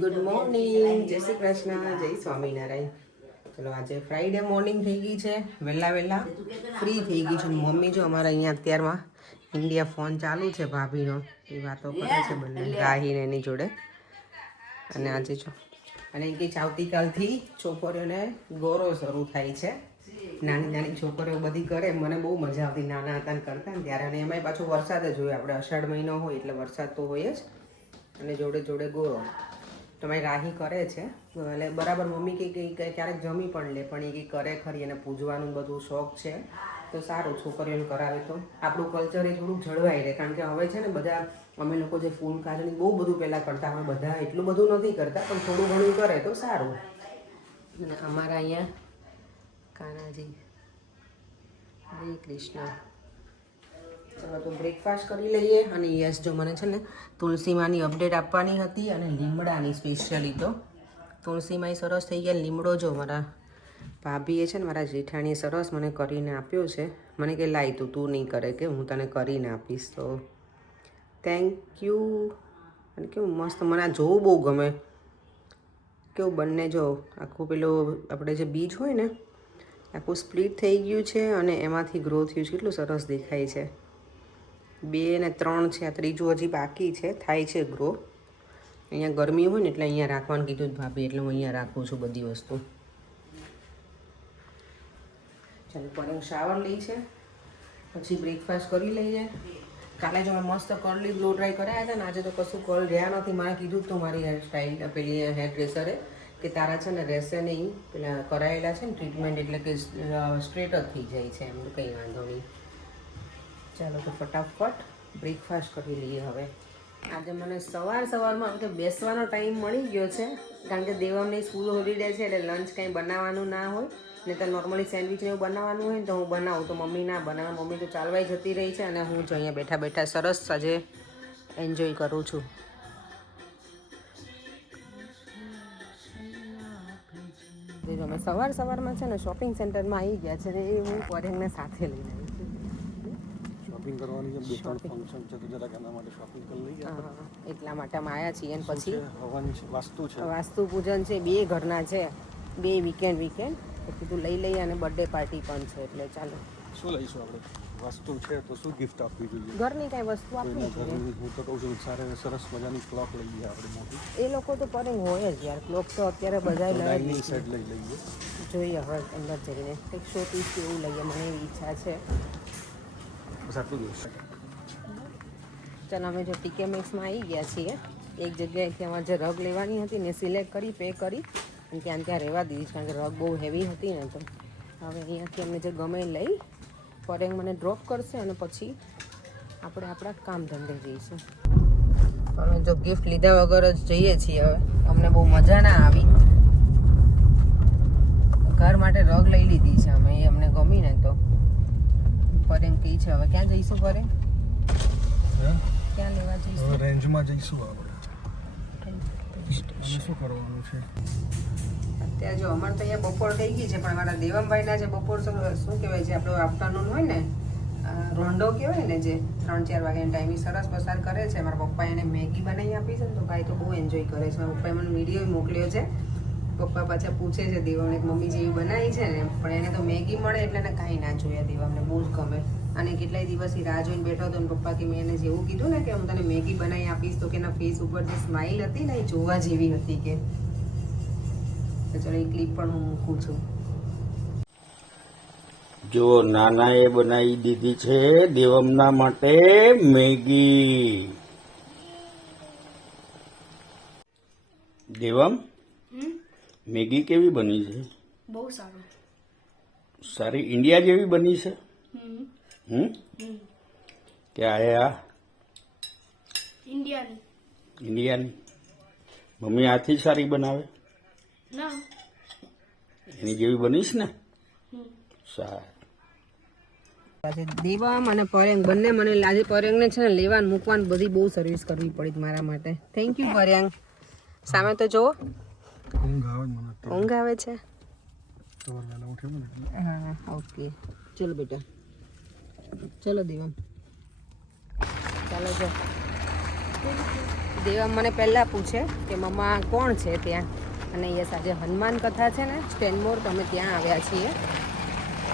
Good morning, જય શ્રી કૃષ્ણ, જય સ્વામિનારાયણ. ચલો આજે ફ્રાઈડે મોર્નિંગ થઈ ગઈ છે, વહેલા ફ્રી થઈ ગઈ છે. મમ્મી જો અમારા અહીંયા અત્યારમાં ઇન્ડિયા ફોન ચાલુ છે ભાભીનો, એ વાતો કરે છે બંને રાહીને એની જોડે. અને આજે જો અને કંઈક આવતીકાલથી છોકરીઓને ગોરો શરૂ થાય છે. નાની નાની છોકરીઓ બધી કરે, મને બહુ મજા આવતી નાના હતા ને કરતા ને ત્યારે. અને એમાંય પાછો વરસાદ જ હોય, આપણે અષાઢ મહિનો હોય એટલે વરસાદ તો હોય જ, અને જોડે જોડે ગોરો. તમારી રાહી કરે છે એટલે બરાબર. મમ્મી કંઈક ક્યારેક જમી પણ લે, પણ એ કંઈક કરે ખરી, અને પૂજવાનું બધું શોખ છે તો સારું, છોકરીઓને કરાવે તો આપણું કલ્ચર એ થોડુંક જળવાઈ રહે. કારણ કે હવે છે ને બધા અમે લોકો જે ફૂલ કાજળી બહુ બધું પહેલાં કરતા, હવે બધા એટલું બધું નથી કરતા, પણ થોડું ઘણું કરે તો સારું. અને અમારા અહીંયા કાનાજી, હરે કૃષ્ણ. ચલો તો બ્રેકફાસ્ટ કરી લઈએ. અને યસ, જો મને છે ને તુલસીમાંની અપડેટ આપવાની હતી, અને લીમડાની સ્પેશિયલી. તો તુલસીમાં સરસ થઈ ગયા. લીમડો જો મારા ભાભીએ છે ને, મારા જેઠાણીએ સરસ મને કરીને આપ્યો છે. મને કે લાઈ તું નહીં કરે, કે હું તને કરીને આપીશ. તો થેન્ક યુ. અને કેવું મસ્ત, મને આ જોવું બહુ ગમે. કેવું બંને જો આખું પેલું આપણે જે બીજ હોય ને આખું સ્પ્લિટ થઈ ગયું છે, અને એમાંથી ગ્રો થયું છે. કેટલું સરસ દેખાય છે. 2 ને 3 છે, આ ત્રીજું હજી બાકી છે, થાય છે ગ્રો. અહીંયા ગરમી હોય ને એટલે અહીંયા રાખવાનું કીધું જ ભાભી, એટલે હું અહીંયા રાખું છું બધી વસ્તુ. ચાલો પર શાવર લઈ છે, પછી બ્રેકફાસ્ટ કરી લઈએ. કાલે જો મેં મસ્ત કર્લી બ્લો ડ્રાય કરાયા હતા ને, આજે તો કશું કર્લ રહ્યા નથી. મને કીધું જ તો મારી હેરસ્ટાઈલ પેલી હેર ડ્રેસરે કે તારા છે ને રહેશે નહીં, પેલા કરાયેલા છે ને ટ્રીટમેન્ટ, એટલે કે સ્ટ્રેટ જ થઈ જાય છે, એમ કંઈ વાંધો નહીં. ચાલો તો ફટાફટ બ્રેકફાસ્ટ કરી લઈએ હવે. આજે મને સવારમાં તો બેસવાનો ટાઈમ મળી ગયો છે, કારણ કે દેવમની સ્કૂલ હોલિડે છે એટલે લંચ કંઈ બનાવવાનું ના હોય. ને તો નોર્મલી સેન્ડવિચ એવું બનાવવાનું હોય ને તો હું બનાવું, તો મમ્મી ના બનાવે. મમ્મી તો ચાલવાઈ જતી રહી છે, અને હું જ અહીંયા બેઠા બેઠા સરસ આજે એન્જોય કરું છું. અમે સવારમાં છે ને શોપિંગ સેન્ટરમાં આવી ગયા છે, ને એ હું પોરેંગને સાથે લઈને આવી છું. શોપિંગ કરવાની છે, 2-3 ફંક્શન છે, તો જરાક એના માટે શોપિંગ કરી લઈએ. હા, એટલા માટે અમે આવ્યા છીએ. અને પછી વાસ્તુ પૂજન છે, 2 ઘરના છે, 2 વીકેન્ડ કીધું લઈ લઈએ. અને બર્થડે પાર્ટી પણ છે, એટલે ચાલો. શું લઈશું આપણે? વાસ્તુ છે તો શું ગિફ્ટ આપવી જોઈએ? ઘરની કાંઈ વસ્તુ આપવી જોઈએ. હું તો કહું છું સરસ મજાની ક્લોક લઈ લઈએ આપણે મોટી. એ લોકો તો પરેંગ હોય જ યાર, ક્લોક તો અત્યારે બધા ડાઇનિંગ સેટ લઈ લઈએ. જોઈએ હવે અંદર જઈને કંઈક શો પીસ એવું લઈએ, મને એવી ઈચ્છા છે. બસ આટલું જોઈશે. ચાલો અમે જો ટીકે મેક્સમાં આવી ગયા છીએ. એક જગ્યાએથી અમારે જે રગ લેવાની હતી ને સિલેક્ટ કરી, પે કરી, અને ત્યાં રહેવા દીધી, કારણ કે રગ બહુ હેવી હતી ને. તો હવે અહીંયાથી અમને જે ગમે લઈ પરેંગ મને ડ્રોપ કરશે, અને પછી આપણે આપણા કામ ધંધે જઈશું. અમે જો ગિફ્ટ લીધા વગર જ જઈએ છીએ. હવે અમને બહુ મજા ના આવી. ઘર માટે રગ લઈ લીધી છે અમે, એ અમને ગમી ને. તો પરેંગ કહી છે હવે ક્યાં જઈશું? પરેંગ ક્યાં લેવા જઈશું? રેન્જમાં જઈશું આપણે. શું કરવાનું છે અત્યારે? જો અમારે તો અહીંયા બપોર થઈ ગઈ છે, પણ અમારા દેવમભાઈના જે બપોર શું કહેવાય છે, આપણો આફ્ટરનૂન હોય ને, રોંડો કહેવાય ને, જે 3-4 વાગ્યાનો ટાઈમ, એ સરસ પસાર કરે છે. મારા પપ્પા એને મેગી બનાવી આપી છે ને, તો ભાઈ તો બહુ એન્જોય કરે છે. મારા પપ્પાએ મને વિડીયો મોકલ્યો છે. પપ્પા પાછા પૂછે છે દેવમને, મમ્મી જેવી બનાવી છે ને, પણ એને તો મેગી મળે એટલે એને કાંઈ ના જોઈએ. દેવમને બહુ જ ગમે. અને કેટલાય દિવસથી રાહ જોઈને બેઠો હતો, અને પપ્પા કે મેં એને જેવું કીધું ને કે હું તને મેગી બનાવી આપીશ, તો કે એના ફેસ ઉપર જે સ્માઇલ હતી ને, એ જોવા જેવી હતી. કે તો ચલો એ ક્લિપ પણ હું મૂકું છું. જો નાનાએ બનાવી દીધી છે દેવમના માટે મેગી. દેવમ, મેગી કેવી બની છે? બહુ સારું. સારી ઇન્ડિયા જેવી બની છે. કે આ ઇન્ડિયાની મમ્મી આથી સારી બનાવે? ના, એની જેવી બનીશ ને? સારું. દેવમ અને પરેંગ બંને મને આજે પરેંગને છે ને લેવાનું મૂકવાનું બધી બહુ સર્વિસ કરવી પડી મારા માટે. થેન્ક યુ પરેંગ. સામે તો જુઓ, ઊંઘ આવે છે. હા, ઓકે. ચલો બેટા, ચલો દેવમ, ચાલો જો. દેવા મને પહેલાં પૂછે કે મમ્મા કોણ છે ત્યાં, અને યસ આજે હનુમાન કથા છે ને સ્ટેનમોર, તો અમે ત્યાં આવ્યા છીએ.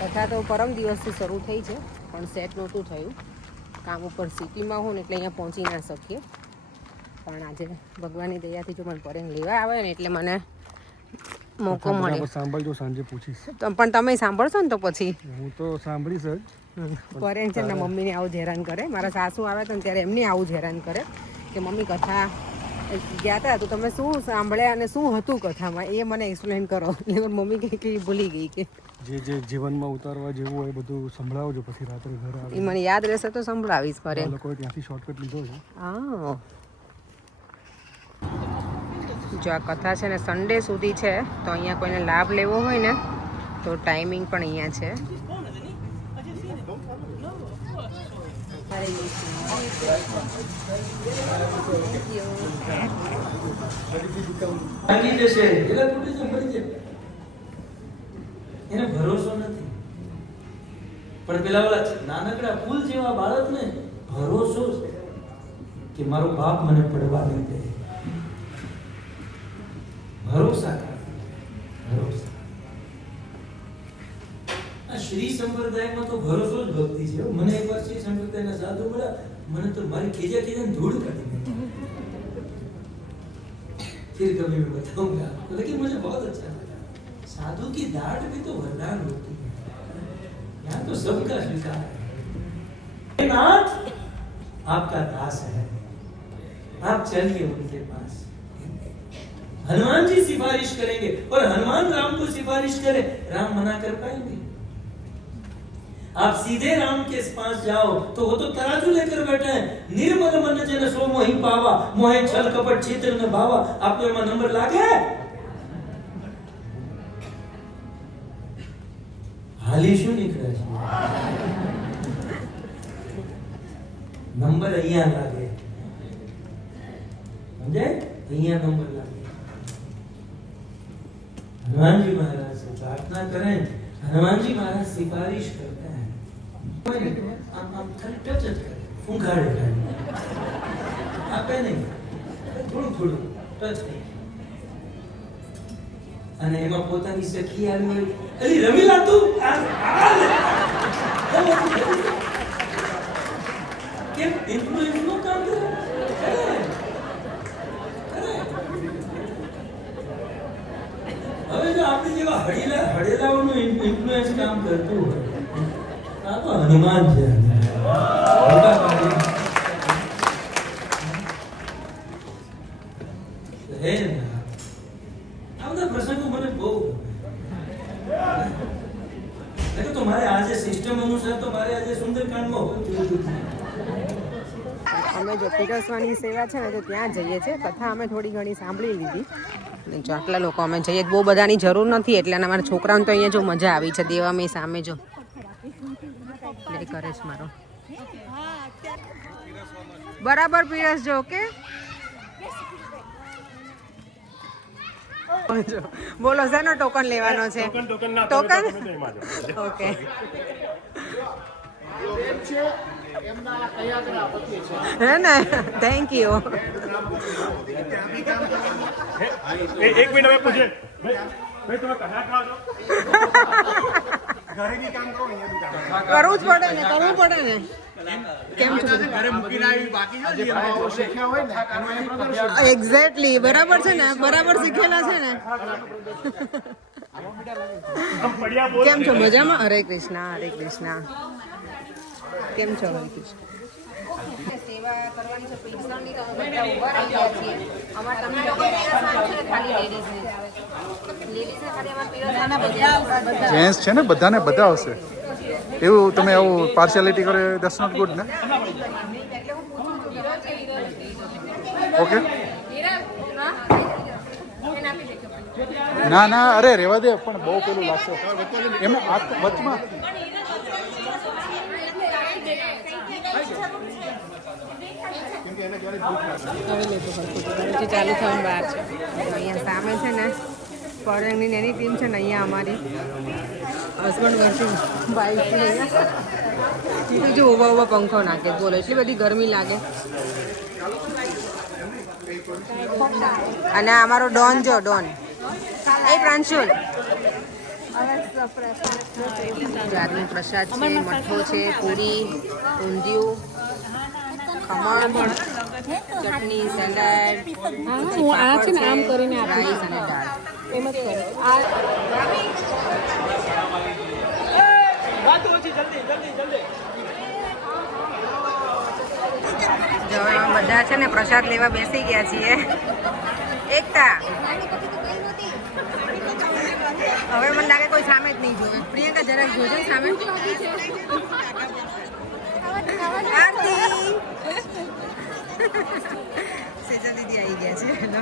કથા તો પરમ દિવસથી શરૂ થઈ છે પણ સેટ નહોતું થયું, કામ ઉપર સિટીમાં હોઉં ને એટલે અહીંયા પહોંચી ના શકીએ. પણ આજે ભગવાનની દયાથી જો મને પરેંગ લેવા આવે ને એટલે મને મોકો મળે. સાંભળજો, સાંજે પૂછીશ. તો પણ તમે સાંભળશો ને તો પછી હું તો સાંભળીશ જ. પરેંગ છે ને મમ્મીને આવું જ હેરાન કરે. મારા સાસુ આવે તો ત્યારે એમને આવું જ હેરાન કરે કે મમ્મી કથા ગયા હતા તો તમે શું સાંભળ્યા અને શું હતું કથામાં એ મને એક્સપ્લેન કરો. એટલે મમ્મી કંઈક ભૂલી ગઈ કે જે જીવનમાં ઉતારવા જેવું હોય બધું સંભળાવજો, પછી રાત્રે ઘરે એ મને યાદ રહેશે તો સંભળાવીશ. પરેંગ લોકોએ ત્યાંથી શોર્ટકટ લીધો છે. હા, જો આ કથા છે ને સન્ડે સુધી છે, તો અહીંયા કોઈને લાભ લેવો હોય ને તો ટાઈમિંગ પણ અહીંયા છે. એને ભરોસો નથી, પણ પેલા ઓલા નાનકડા ફૂલ જેવા બાળકને ભરોસો છે કે મારો બાપ મને પડવા નહીં દે. ભરોસા ભરોસા. આ શ્રી સંપ્રદાયમાં તો ભરોસો જ ભક્તિ છે. મને એકવાર શ્રી સંપ્રદાયના સાધુ મળ્યા, મને તો મારી ખીજા ખીજાને ધૂળ કાઢી દીધી. फिर कभी मैं बताऊंगा, लेकिन मुझे बहुत अच्छा लगा. साधु की डांट भी तो वरदान होती है. यहाँ तो सबका स्वीकार है. नाथ आपका दास है, आप चलिए उनके पास. हनुमान जी सिफारिश करेंगे और हनुमान राम को सिफारिश करे, राम मना कर पाएंगे? आप सीधे राम के पास जाओ तो वो तो तराजू लेकर बैठे हैं. निर्मल मन जन सो मोहि पावा, मोहे छल कपट छिद्र न भावा. आपको एमा नंबर लागे? हाली શું નીકળે છે? નંબર અહીંયા લાગે, समझे? અહીંયા नंबर लागे. हनुमान जी महाराज से प्रार्थना करें. हनुमान जी महाराज सिफारिश करते हैं. આમ ખાલી ટચ જ કરે, ફૂંકાડે ખાલી, આપે નહીં, થોડું થોડું ટચ કરે. અને એમાં પોતાની સખી આવી હોય, અલી રમીલા તું કેમ ઇન્ફ્લુએન્સ નું કામ કરે? હવે જો આપણી જેવા હડેલાઓનું ઇન્ફ્લુએન્સ કામ કરતું હોય, આ તો હનુમાન છે. આ બધા પ્રસંગો મને બહુ ગમે. તો મારે આજે સિસ્ટમ અનુસાર તો મારે આજે સુંદરકાંડમાં હોવું જોઈએ. અમે જો પીરસવાની સેવા છે ને તો ત્યાં જઈએ છીએ. કથા અમે થોડી ઘણી સાંભળી લીધી. અને જો આટલા લોકો અમે જઈએ, બહુ બધાની જરૂર નથી એટલે અમારા છોકરાઓને તો અહીંયા જો મજા આવી છે. દેવામાં સામે જો પ્લે કરે છે મારો. બરાબર પીરસજો. ઓકે, બોલો શેનો ટોકન લેવાનો છે? Token okay. હે ને, થેન્ક યુ. એક મિનિટ હવે પૂછે ભાઈ તમે કયા ખાઓ છો? ઘરે બી કામ કરો, અહીંયા બી કામ કરવું જ પડે ને, કરવું પડે ને. કેમ છો? ઘરે મૂકીને આવી બાકી છે શીખ્યા હોય ને એક્ઝેક્ટલી બરાબર છે ને, બરાબર શીખેલા છે ને. આમ પડ્યા બોલ. કેમ છો? મજામાં? હરે કૃષ્ણ, હરે કૃષ્ણ. કેમ છો? હરે કૃષ્ણ. સેવા કરવાની છે પીરસવાની, તો અમે બધા ઊભા રહી ગયા છીએ. અમાર તમને લોકો પીરસવાનું છે ખાલી લેડીઝને ખાલી અમાર પીરસવાના બધા જેન્ટ્સ છે ને, બધાને બધા આવશે એવું તમે આવું પાર્શિયાલિટી કરો, ધેટ્સ નોટ ગુડ ને. ઓકે, ના ના, અરે રેવા દે, પણ બહુ પેલું લાગશે એમાં વચમાં. ચાલુ થવાનું બહાર છે. અહીંયા સામે છે ને પરેંગની એની ટીમ છે ને, અહીંયા અમારી હસબન્ડ વર્કિંગ બાઈક છે. અહીંયા જો ઉભા ઉભા પંખો નાખે, બોલો એટલી બધી ગરમી લાગે. અને આ અમારો ડોન જો ડોન એ પ્રાંશુલ રાતનો પ્રસાદ છે મઠ્ઠો છે પૂરી ઊંધિયું ખમણ ચટણી સલાડ હું આ છે ને આમ કરીને રાઈસ અને દાળ એમ જ કરો બધા છે ને પ્રસાદ લેવા બેસી ગયા છીએ એકતા હવે મને લાગે કોઈ સામે જ નહીં જોવે પ્રિયંકા જરાક જોજો સામે સેજા દીદી આવી ગયા છે હેલો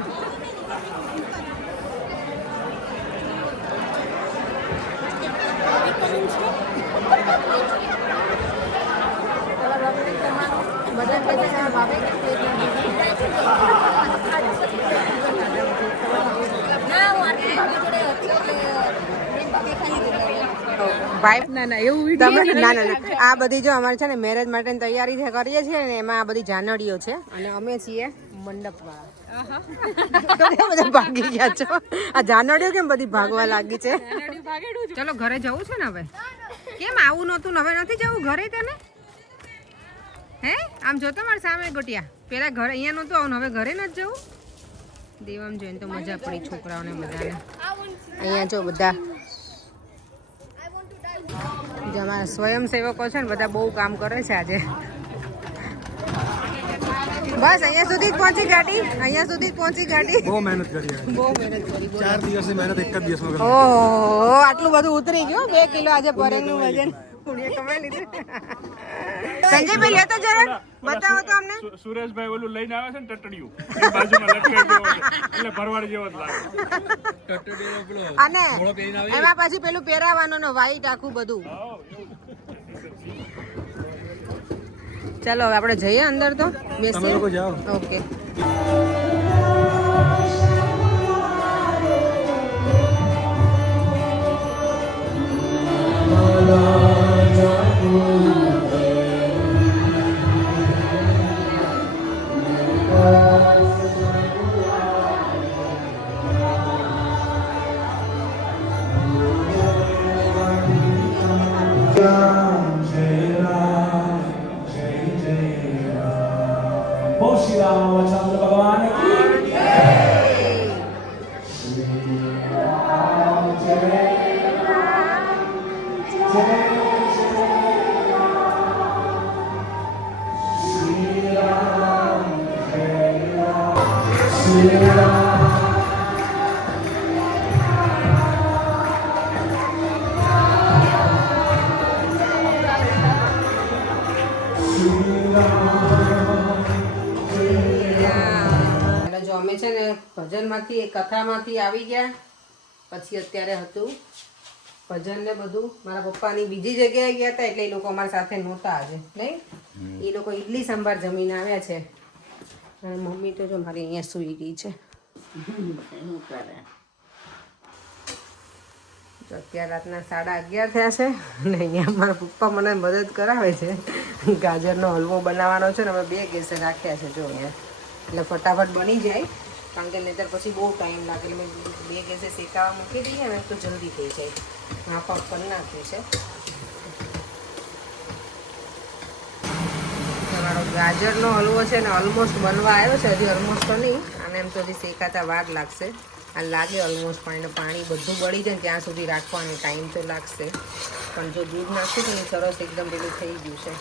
ભાઈ ના આ બધી જો અમારે છે ને મેરેજ માટેની તૈયારી કરીએ છીએ ને એમાં આ બધી જાનડીઓ છે અને અમે છીએ મંડપ વાળા બધા ભાગી ગયા છો આ જાનડીઓ કેમ બધી ભાગવા લાગી છે ચલો ઘરે જવું છે ને હવે કેમ આવું નતું ને હવે નથી જવું ઘરે તને હે આમ જોતો મારે સામે ગોટિયા પેલા ઘરે અહીંયા નતું આવું હવે ઘરે નથી જવું દેવામ જોઈને તો મજા પડી છોકરાઓને બધાને અહીંયા જો બધા જે અમારા સ્વયંસેવકો છે ને બધા બહુ કામ કરે છે આજે બસ અહીંયા સુધી જ પહોંચી ગાડી અહીંયા સુધી જ પહોંચી ગાડી બહુ મહેનત કરી બહુ મહેનત કરી 4 દિવસની મહેનત એક જ દિવસમાં કરી ઓહો આટલું બધું ઉતરી ગયું 2 કિલો આજે પરેંગનું વજન પુણ્ય કમાઈ લીધું સંજયભાઈ લેતો જરા બતાવો તો અમને સુરેશભાઈ ઓલું લઈને આવે છે ને ટટડિયું એ બાજુમાં લટકાઈ ગયો છે એટલે ભરવાડ જેવો જ લાગે અને એમાં પાછી પેલું પહેરાવાનું ને વાઈટ આખું બધું ચાલો હવે આપણે જઈએ અંદર તો તમે બેસીએ લોકો જાઓ ઓકે અમે છે ને ભજનમાંથી કથામાંથી આવી ગયા પછી અત્યારે હતું ભજન ને બધું મારા પપ્પાની બીજી જગ્યાએ ગયા હતા એટલે એ લોકો અમારી સાથે નહોતા આજે નહીં એ લોકો ઈડલી સંભાર જમીને આવ્યા છે અને મમ્મી તો જો મારી અહીંયા સૂઈ ગઈ છે અત્યારે રાતના 11:30 થયા છે અને અહીંયા મારા પપ્પા મને મદદ કરાવે છે ગાજરનો હલવો બનાવવાનો છે ને અમે 2 ગેસે રાખ્યા છે જો અહીંયા એટલે ફટાફટ બની જાય કારણ કે નહીંતર પછી બહુ ટાઈમ લાગે એટલે મેં 2 ગેસે શેકાવા મૂકી દઈએ ને તો જલ્દી થઈ જાય હાફ હાફ કરી નાખ્યું છે તમારો ગાજરનો હલવો છે ને ઓલમોસ્ટ બનવા આવ્યો છે હજી ઓલમોસ્ટ તો નહીં અને એમ તો હજી શેકાતા વાર લાગશે આ લાગે ઓલમોસ્ટ પાણી બધું બળી જાય ત્યાં સુધી રાખવાનો ટાઈમ તો લાગશે પણ જો દૂધ નાખશું તો સરસ એકદમ પેલું થઈ ગયું છે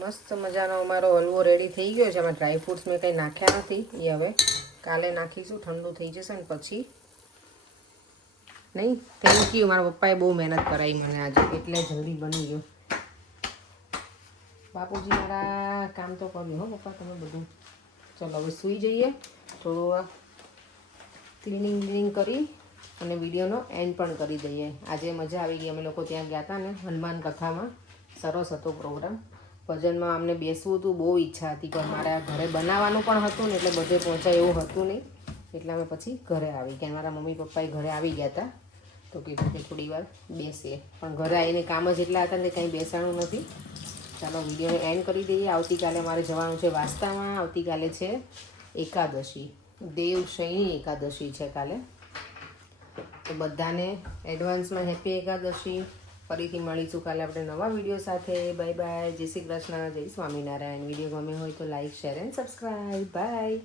મસ્ત મજાનો અમારો હલવો રેડી થઈ ગયો છે એમાં ડ્રાયફ્રૂટ્સ મેં કંઈ નાખ્યા નથી એ હવે કાલે નાખીશું ઠંડુ થઈ જશે ને પછી નહીં થેન્ક યુ મારા પપ્પાએ બહુ મહેનત કરાવી મને આજે એટલે જલ્દી બની ગયું બાપુજી મારા કામ તો કર્યું હો પપ્પા તમે બધું ચલો હવે સૂઈ જઈએ થોડું ક્લિનિંગ કરી અને વિડીયોનો એન્ડ પણ કરી દઈએ આજે મજા આવી ગઈ અમે લોકો ત્યાં ગયા હતા ને હનુમાન કથામાં સરસ હતો પ્રોગ્રામ ભજનમાં અમને બેસવું હતું બહુ ઈચ્છા હતી પણ મારા ઘરે બનાવવાનું પણ હતું ને એટલે બધે પહોંચાય એવું હતું નહીં એટલે અમે પછી ઘરે આવી ગયા મારા મમ્મી પપ્પાએ ઘરે આવી ગયા હતા તો કીધું કે થોડી વાર બેસીએ પણ ઘરે આવીને કામ જ એટલા હતા ને કંઈ બેસાણું નથી ચાલો વિડીયોને એન્ડ કરી દઈએ. આવતીકાલે મારે જવાનું છે વાસ્તામાં. આવતીકાલે છે એકાદશી, દેવશયની એકાદશી છે કાલે. તો બધાને એડવાન્સમાં હેપી એકાદશી. ફરીથી મળીશું કાલે આપણે નવા વિડીયો સાથે. Bye bye. જય શ્રી કૃષ્ણ, જય સ્વામિનારાયણ. વિડીયો ગમે હોય તો like, share and subscribe. By.